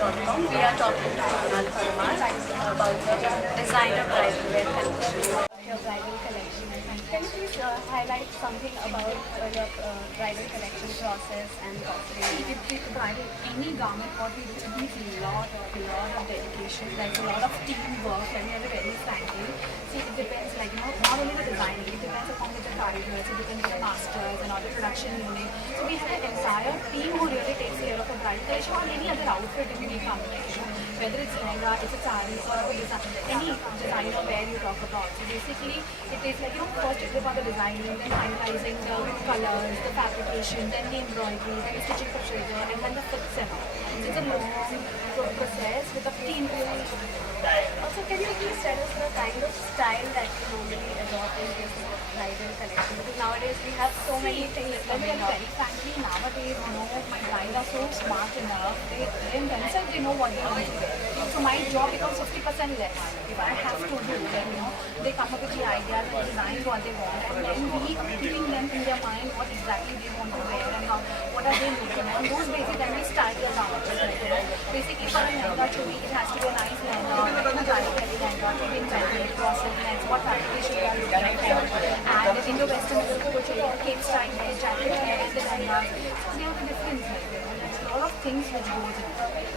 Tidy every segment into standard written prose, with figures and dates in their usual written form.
bridalwear.com. We are talking to Kunal Parmar about the design of bridal wear collection. Your bridal collection. And can you please highlight something about your bridal collection process and costing? With bridal, any garment what we do, it needs a lot of dedication, like a lot of teamwork, and we have a very frankly. See, it depends, like, not only the designing, it depends upon the carriers, it depends on the masters and all the production unit. So we have an entire team who really takes care of a bridal collection or any other outfit if you need combination. Whether it's lehenga, it's a sari, or a design, any designer wear you talk about. So basically, it is like, first it's about the designing, then finalizing the colors, the fabrication, then the embroidery, then the stitching procedure, and then the fits and all. So it's a long process with a team. Also, can you please tell us the kind of style that you normally adopt in this bridal collection? Because nowadays we have so many things coming up. Very frankly, nowadays, my brides are so smart enough. They themselves, they know what they want to wear. So my job becomes 50% less. If I have to do, then they come up with the ideas and design what they want, and then we keeping them in their mind what exactly they want to wear and what are they looking at. On those basis, then we start the garment. Basically, for a lehenga choli, it has to be a nice lehenga, a heavy lehenga, keeping velvet, crosses, and what fabrication we are looking at. And the Indo-Western cape style hair, jacket hair, and the lehengas. So they have a difference. There's a lot of things which goes in.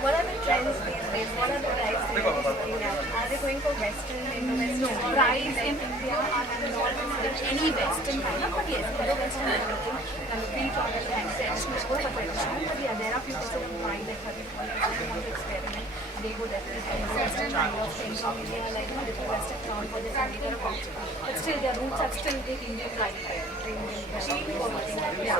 What are the trends these days? What are the brides really looking at? Are they going for Western, Indo-Western? Brides in India are not any Western kind of, but yes, Indo-Western are looking. They're looking for the traditional, but traditional. But yeah, there are few people who buy like 30-40% who want to experiment. They go definitely Western kind of things from India, like different Western town for this and they get a culture. But still, their roots are still the Indian lifestyle. Yeah.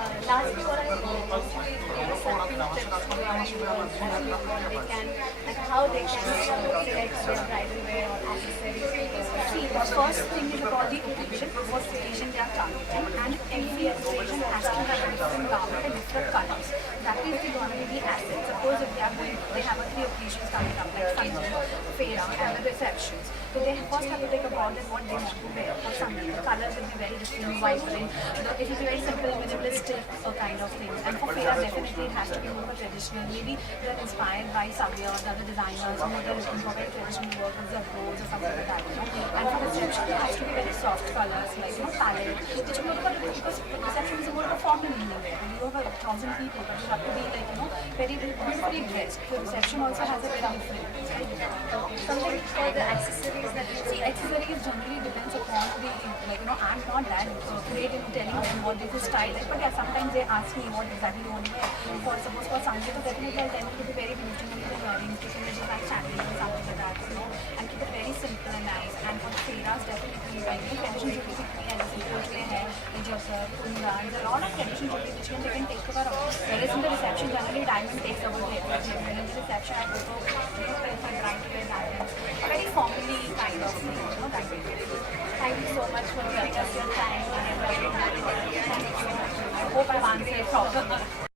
Lastly, what I actually give us a few tips to our viewers as to what they can, like how they can select their bridal wear or accessories. See, the first thing is about the occasion, what occasion they are targeting, and every occasion has to have a different garment and different colors. That is going to be the asset. Suppose if they have a few occasions coming up, like Sangeet, Fera, and the receptions. So they first have to think about it, what they want to wear. For Sangeet, the colors will be very different, vibrant. It will be very simple, minimalistic kind of things. And for Fera, definitely it has to be more traditional. Maybe they're inspired by Savia or the other designers, or they're looking for very traditional work with the rose or something like that. And for reception, it has to be very soft colors, like palette, which is more about because reception is more of a formal evening wear. When you have 1,000 people, but you have to be like very beautifully dressed. The reception also has a very different, right? Something for the accessories that you See, accessories generally depends upon the I'm not that great in telling them what is the style like, but yeah, sometimes they ask me what exactly you want to wear. For suppose for Sangeet, definitely I'll tell them to be very beautiful with earrings, to like sandals or something like that, and keep it very simple and nice. And for the Feras, definitely like traditional jewelry, and jewelry hair, the josser, kundan, there are a lot of traditional jewelry which they can take care of. Whereas in the reception, generally diamond takes over the everything. When in the reception, I prefer bright wear diamonds, very formally kind of thing, that way. Thank you so much for giving us your time and everything. I hope I've answered properly.